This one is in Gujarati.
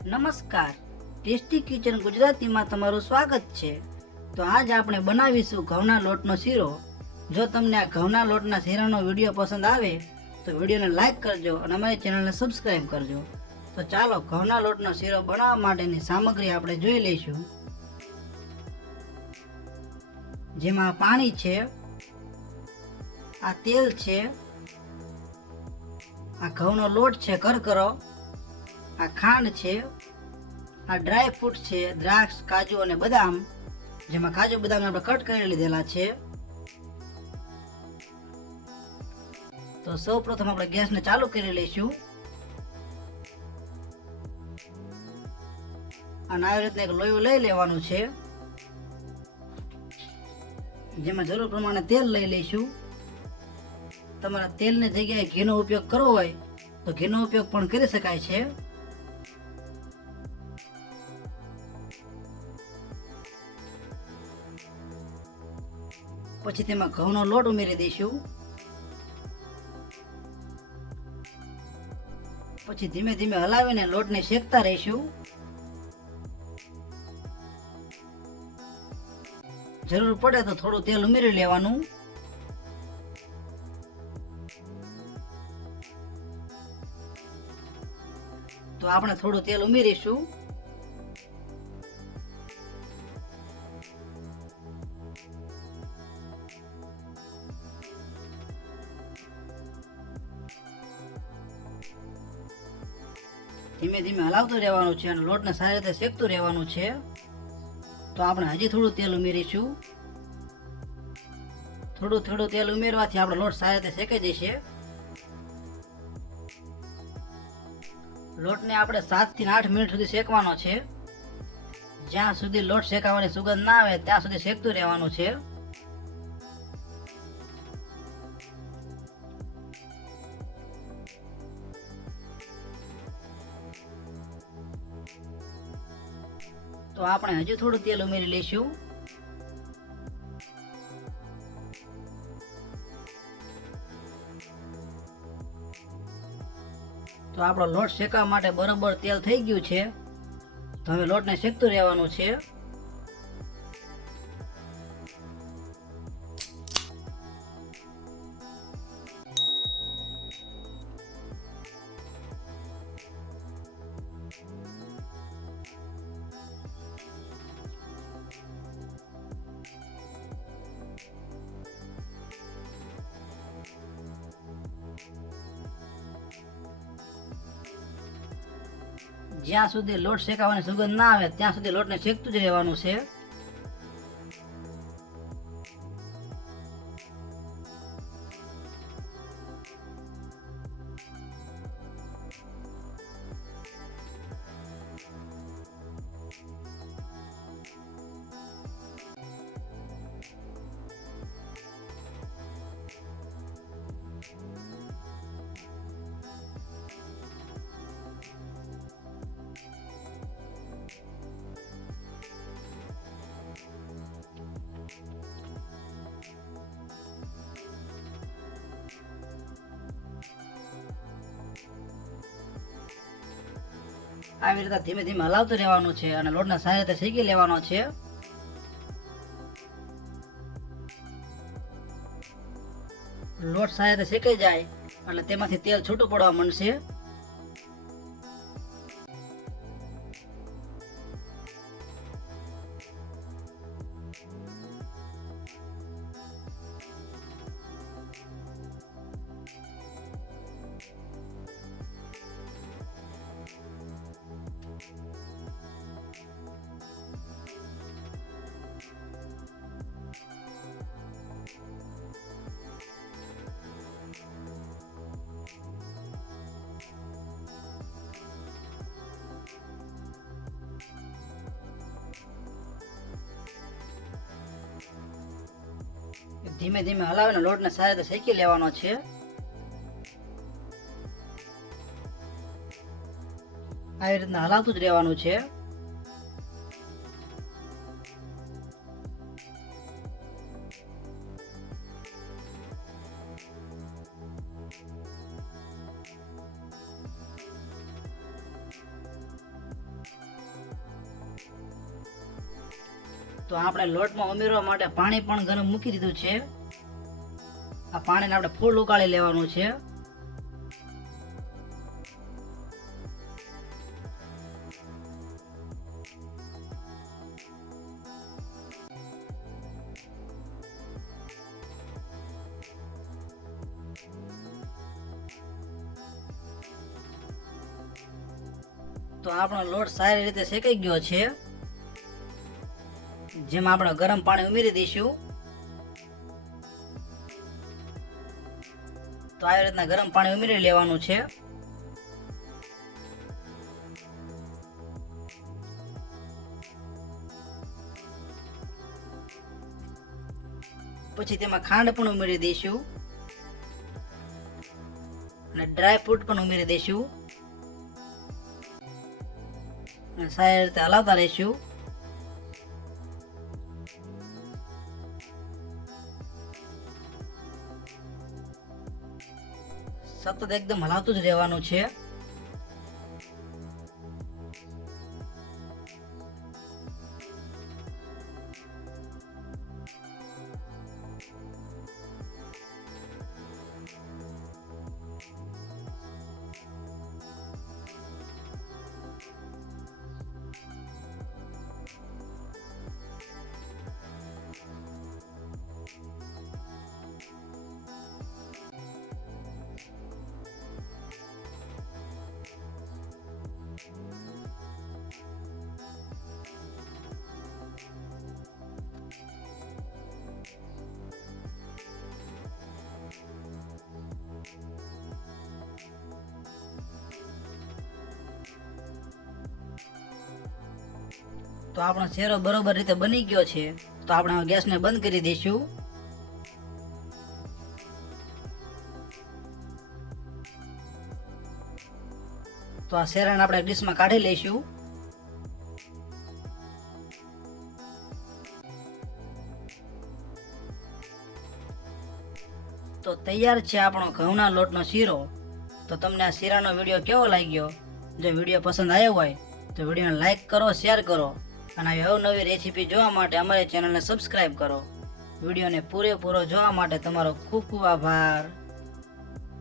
નમસ્કાર. ટેસ્ટી કિચન ગુજરાતીમાં તમારું સ્વાગત છે. તો આજ આપણે બનાવીશું ઘઉંના લોટનો શીરો. જો તમને આ ઘઉંના લોટના શીરાનો વીડિયો પસંદ આવે, તો વિડીયોને લાઈક કરજો અને અમારી ચેનલને સબસ્ક્રાઈબ કરજો. તો ચાલો ઘઉંના લોટનો શીરો બનાવવા માટેની સામગ્રી આપણે જોઈ લઈશું. જેમાં પાણી છે, આ તેલ છે, આ ઘઉંનો લોટ છે કરકરો આ ખાંડ છે, આ ડ્રાય ફ્રૂટ છે, દ્રાક્ષ, કાજુ અને બદામ, જેમાં કાજુ બદામ આપણે કટ કરી લીધેલા છે. તો સૌ પ્રથમ આપણે ગેસને ચાલુ કરી લઈશું. અને આવી રીતના એક લોયું લઈ લેવાનું છે. જેમાં જરૂર પ્રમાણે તેલ લઈ લઈશું. તમારા તેલની જગ્યાએ ઘીનો ઉપયોગ કરવો હોય તો ઘીનો ઉપયોગ પણ કરી શકાય છે. પછી તેમાં ઘઉંનો લોટ ઉમેરી દઈશું. પછી ધીમે ધીમે હલાવીને લોટને શેકતા રહીશું. જરૂર પડે તો થોડું તેલ ઉમેરી લેવાનું. તો આપણે થોડું તેલ ઉમેરીશું. ધીમે ધીમે હલાવતું રહેવાનું છે અને લોટને સારી રીતે શેકતું રહેવાનું છે. તો આપણે હજી થોડું તેલ ઉમેરીશું. થોડું થોડું તેલ ઉમેરવાથી આપણો લોટ સારી રીતે શેકાઈ જશે. લોટને આપણે સાતથી આઠ મિનિટ સુધી શેકવાનો છે. જ્યાં સુધી લોટ શેકાવાની સુગંધ ના આવે ત્યાં સુધી શેકતું રહેવાનું છે. તો આપણે હજુ થોડું તેલ ઉમેરી લઈશું. તો આપણો લોટ શેકવા માટે બરોબર તેલ થઈ ગયું છે. તો હવે લોટને શેકતું રહેવાનું છે. જ્યાં સુધી લોટ શેકાવાની સુગંધ ના આવે ત્યાં સુધી લોટને શેકતું જ રહેવાનું છે. આવી રીતે ધીમે ધીમે હલાવતું રહેવાનું છે અને લોટને સારી રીતે શેકી લેવાનો છે. લોટ સારી રીતે શેકાઈ જાય એટલે તેમાંથી તેલ છૂટું પડવા માંડશે. ધીમે ધીમે હલાવીને લોટને સારી રીતે શેકી લેવાનો છે. આવી રીતના હલાવતું જ રહેવાનું છે. તો આપણે લોટમાં ઉમેરવા માટે પાણી પણ ગરમ મૂકી દીધું છે. આ પાણીને આપણે ફૂલ ઉકાળી લેવાનું છે. તો આપણો લોટ સારી રીતે શેકાઈ ગયો છે. જેમાં આપણે ગરમ પાણી ઉમેરી દઈશું, તો આવી રીતના ગરમ પાણી ઉમેરી લેવાનું છે. પછી તેમાં ખાંડ પણ ઉમેરી દઈશું. અને ડ્રાય ફ્રૂટ પણ ઉમેરી દઈશું. અને સારી રીતે હલાવતા રહીશું. સતત એકદમ હલાવતું જ રહેવાનું છે. તો આપણો શેરો બરોબર રીતે બની ગયો છે, તો આપણે ગેસને બંધ કરી દઈશું. તો આ શેરાને આપણે ડીશમાં કાઢી લઈશું. તો તૈયાર છે આપણો ઘઉંના લોટનો શીરો. તો તમને આ શીરાનો વીડિયો કેવો લાગ્યો? જો વીડિયો પસંદ આવ્યો હોય, તો વિડીયોને લાઈક કરો, શેર કરો. અને આવી અવનવી રેસીપી જોવા માટે અમારી ચેનલને સબસ્ક્રાઈબ કરો. વિડીયોને પૂરેપૂરો જોવા માટે તમારો ખૂબ ખૂબ આભાર.